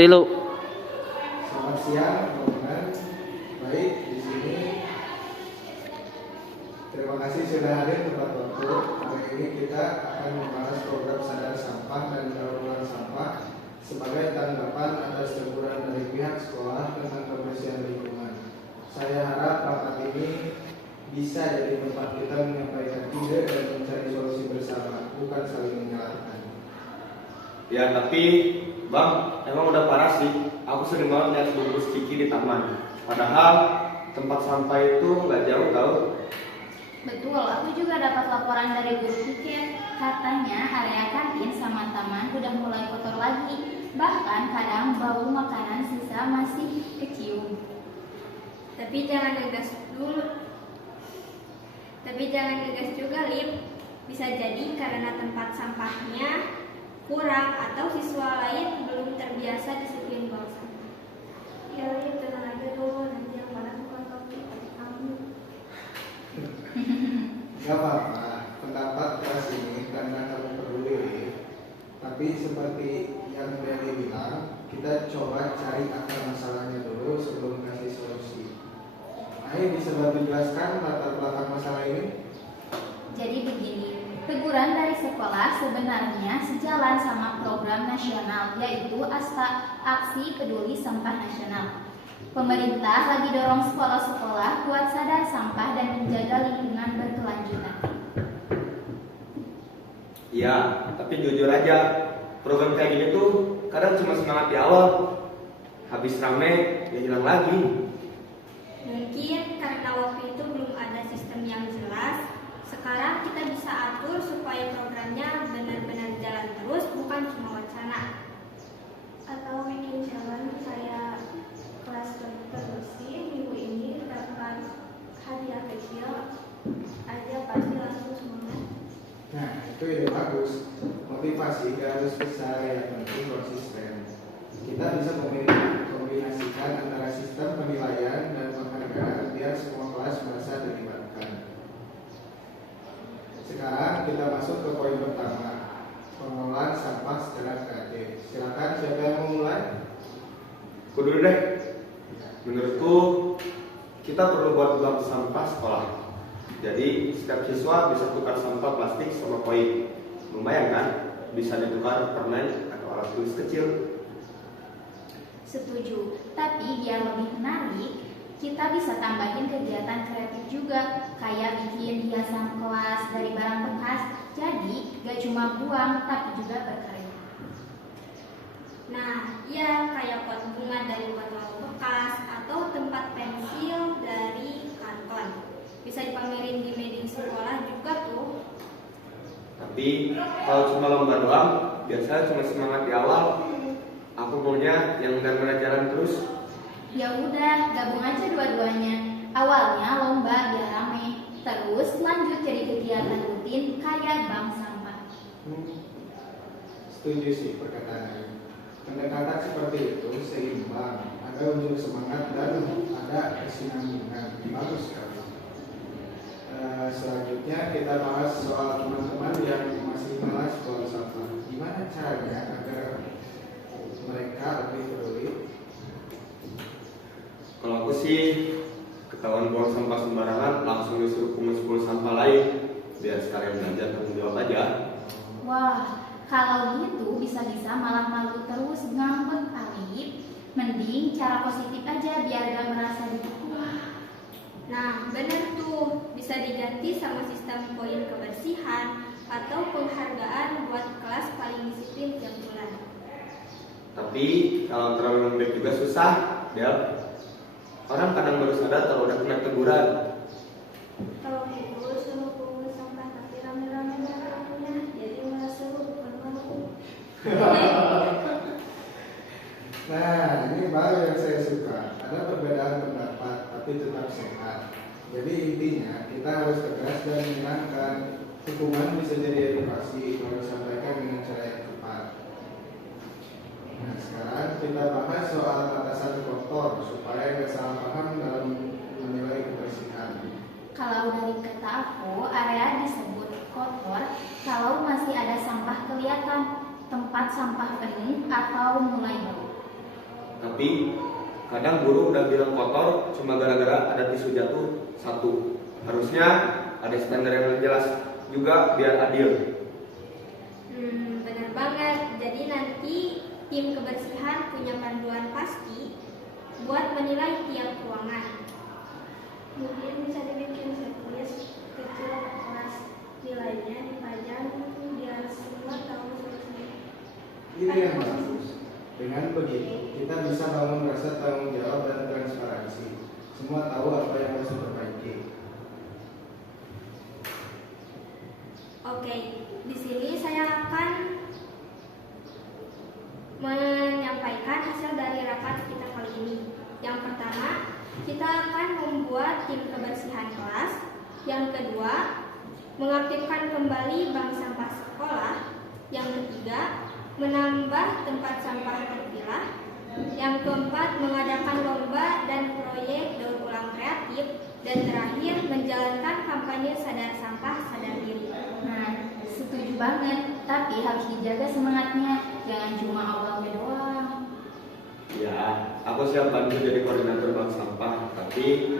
Tilu. Selamat siang teman-teman. Baik, di sini terima kasih sudah hadir tepat waktu. Hari ini kita akan membahas program sadar sampah dan daur ulang sampah sebagai tanggapan atas teguran dari pihak sekolah tentang kebersihan lingkungan. Saya harap rapat ini bisa jadi tempat kita menyampaikan ide dan mencari solusi bersama, bukan saling menyalahkan. Ya, tapi Bang, emang udah parah sih. Aku sering banget lihat bungkus ciki di taman. Padahal tempat sampah itu nggak jauh tau. Betul, aku juga dapat laporan dari guru tiket. Katanya area kantin sama taman udah mulai kotor lagi. Bahkan kadang bau makanan sisa masih kecium. Tapi jangan gegas juga, Lim. Bisa jadi karena tempat sampahnya kurang atau siswa lain belum terbiasa disiplin buang sampah. Ya, Lim, tenang aja dulu, nanti yang mana bukan topik kamu. Gak apa-apa, pendapat keras ini karena kamu peduli. Tapi seperti yang Benny bilang, kita coba cari akar masalahnya dulu sebelum kasih solusi. Ayo bisa bantu jelaskan latar belakang masalah ini? Jadi begini, teguran dari sekolah sebenarnya sejalan sama program nasional, yaitu Aksi Peduli Sampah Nasional. Pemerintah lagi dorong sekolah-sekolah buat sadar sampah dan menjaga lingkungan berkelanjutan. Iya, tapi jujur aja, program kayak gini tuh kadang cuma semangat di awal. Habis rame, ya hilang lagi. Mungkin karena waktu itu belum ada sistem yang jelas. Sekarang kita bisa atur supaya programnya benar-benar jalan terus, bukan cuma wacana. Atau bikin jalan kayak kelas bersih minggu ini dapat hadiah kecil aja pasti langsung semangat. Nah, itu ide bagus. Motivasi gak harus besar, yang penting konsisten. Kita bisa kombinasikan antara sistem penilaian dan penghargaan biar semua kelas merasa dilibatkan. Sekarang kita masuk ke poin pertama, pengelolaan sampah secara kreatif. Silakan, siapa yang mau mulai? Aku dulu deh. Menurutku, kita perlu buat bank sampah sekolah. Jadi setiap siswa bisa tukar sampah plastik sama koin. Lumayan kan? Bisa ditukar permen atau alat tulis kecil. Setuju, tapi biar lebih menarik, kita bisa tambahin kegiatan kreatif juga, kayak bikin hiasan kelas dari barang bekas. Jadi gak cuma buang, tapi juga berkarya. Nah, ya kayak pot bunga dari botol bekas atau tempat pensil dari kanton. Bisa dipamerin di media sekolah juga tuh. Tapi kalau cuma lomba doang, biasanya cuma semangat di awal. Aku maunya yang benar-benar jalan terus. Ya udah, gabung aja dua-duanya. Awalnya lomba biar rame, terus lanjut jadi kegiatan rutin kayak bank sampah. Setuju sih perkataannya. Pendekatan seperti itu seimbang, ada unsur semangat dan ada kesinambungan. Bagus sekali. Selanjutnya kita bahas soal teman-teman yang masih malas buang sampah. Gimana caranya agar mereka lebih peduli? Kalau aku sih, ketahuan buang sampah sembarangan, langsung disuruh kumpul sampah lain. Biar sekalian belajar tanggung jawab aja. Wah, kalau gitu bisa-bisa malah malu terus ngambek Alif. Mending cara positif aja biar gak merasa ditipu. Nah, bener tuh, bisa diganti sama sistem poin kebersihan atau penghargaan buat kelas paling disiplin tiap bulan. Tapi kalau terlalu lembek juga susah, Del. Orang kadang baru sadar kalau udah kena teguran. Kalau kumpul suruh kumpul sampah tapi rame-rame melakukannya, jadi merasa bukan malu. Nah, ini baru yang saya suka. Ada perbedaan pendapat, tapi tetap sehat. Jadi intinya kita harus tegas dan menyenangkan. Hukuman bisa jadi edukasi kalau disampaikan dengan cara yang tepat. Nah, sekarang kita bahas soal batasan kotor supaya nggak salah paham dalam menilai kebersihan. Kalau dari kata aku, area disebut kotor kalau masih ada sampah kelihatan, tempat sampah penuh atau mulai bau. Tapi kadang guru udah bilang kotor cuma gara-gara ada tisu jatuh satu. Harusnya ada standar yang jelas juga biar adil. Benar banget. Jadi nanti tim kebersihan punya panduan pasti buat menilai tiap ruangan. Mungkin bisa dibikin checklist kecil kelas, nilainya dipajang biar semua tahu selesai. Ini yang bagus. Dengan begitu, kita bisa bangun rasa tanggung jawab dan transparansi. Semua tahu apa yang harus diperbaiki. Oke, di sini saya akan menyampaikan hasil dari rapat kita kali ini. Yang pertama, kita akan membuat tim kebersihan kelas. Yang kedua, mengaktifkan kembali bank sampah sekolah. Yang ketiga, menambah tempat sampah terpilah. Yang keempat, mengadakan lomba dan proyek daur ulang kreatif. Dan terakhir, menjalankan kampanye sadar sampah, sadar diri. Nah, setuju banget, tapi harus dijaga semangatnya, jangan cuma awalnya doang. Ya, aku siap bantu jadi koordinator bank sampah, tapi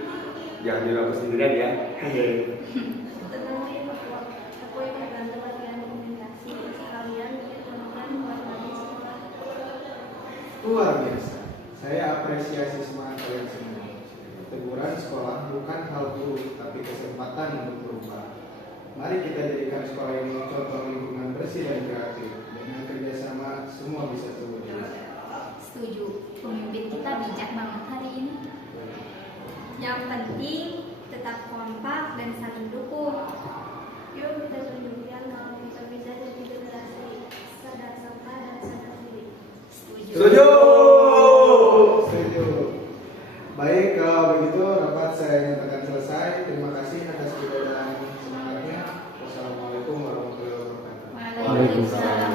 jangan nyuruh aku sendirian ya. Hehe. Tenang sih, aku ikut bantu latihan komunikasi sekalian bikin teman buat lagi sekolah. Luar biasa. Saya apresiasi semangat kalian semua. Teguran sekolah bukan hal buruk, tapi kesempatan untuk berubah. Mari kita jadikan sekolah ini contoh lingkungan bersih dan kreatif. Dengan kerjasama, semua bisa terwujud. Setuju, pemimpin kita bijak banget hari ini. Yang penting, tetap kompak dan saling dukung. Yuk kita tunjukkan kalau kita bisa jadi generasi sadar sampah dan sadar diri. Setuju. Setuju. Setuju. Baik, kalau begitu rapat saya nyatakan selesai. Terima kasih atas keberadaan semangatnya. Wassalamualaikum warahmatullahi wabarakatuh. Waalaikumsalam.